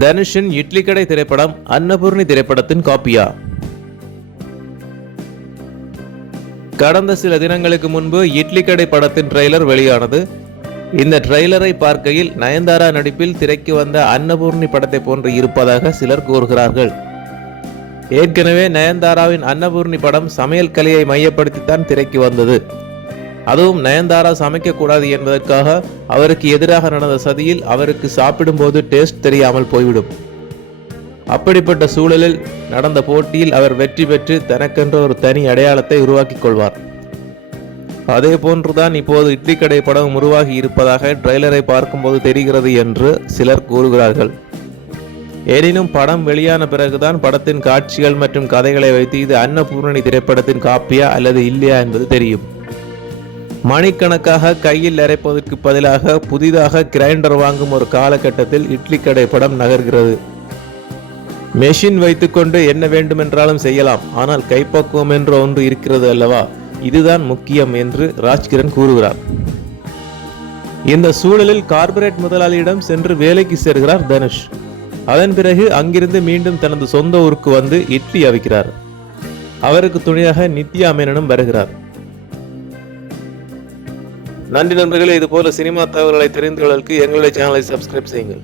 தனுஷின் இட்லி கடை திரைப்படம் அன்னபூர்ணி திரைப்படத்தின் காப்பியா. கடந்த சில தினங்களுக்கு முன்பு இட்லி கடை படத்தின் ட்ரெய்லர் வெளியானது. இந்த ட்ரெய்லரை பார்க்கையில் நயன்தாரா நடிப்பில் திரைக்கு வந்த அன்னபூர்ணி படத்தை போன்று இருப்பதாக சிலர் கூறுகிறார்கள். ஏற்கனவே நயன்தாராவின் அன்னபூர்ணி படம் சமையல் கலையை மையப்படுத்தித்தான் திரைக்கு வந்தது. அதுவும் நயன்தாரா சமைக்கக்கூடாது என்பதற்காக அவருக்கு எதிராக நடந்த சதியில் அவருக்கு சாப்பிடும்போது டேஸ்ட் தெரியாமல் போய்விடும். அப்படிப்பட்ட சூழலில் நடந்த போட்டியில் அவர் வெற்றி பெற்று தனக்கென்ற ஒரு தனி அடையாளத்தை உருவாக்கிக் கொள்வார். அதே போன்றுதான் இப்போது இட்லி கடை படம் உருவாகி இருப்பதாக ட்ரெய்லரை பார்க்கும்போது தெரிகிறது என்று சிலர் கூறுகிறார்கள். எனினும் படம் வெளியான பிறகுதான் படத்தின் காட்சிகள் மற்றும் கதைகளை வைத்து இது அன்னபூர்ணி திரைப்படத்தின் காப்பியா அல்லது இல்லையா என்பது தெரியும். மணிக்கணக்காக கையில் அரைப்பதற்கு பதிலாக புதிதாக கிரைண்டர் வாங்கும் ஒரு காலகட்டத்தில் இட்லி கடை படம் நகர்கிறது. மெஷின் வைத்துக்கொண்டு என்ன வேண்டுமென்றாலும் செய்யலாம். ஆனால் கைப்பக்குவம் என்ற ஒன்று இருக்கிறது அல்லவா? இதுதான் முக்கியம் என்று ராஜ்கிரண் கூறுகிறார். இந்த சூழலில் கார்பரேட் முதலாளியிடம் சென்று வேலைக்கு சேர்கிறார் தனுஷ். அதன் பிறகு அங்கிருந்து மீண்டும் தனது சொந்த ஊருக்கு வந்து இட்லி அவிக்கிறார். அவருக்கு துணையாக நித்யா மேனனும் வருகிறார். நன்றி நண்பர்களே இது போல சினிமா தகவல்களை தெரிந்து கொள்ளலுக்கு எங்களுடைய சேனலை சப்ஸ்கிரைப் செய்யுங்கள்.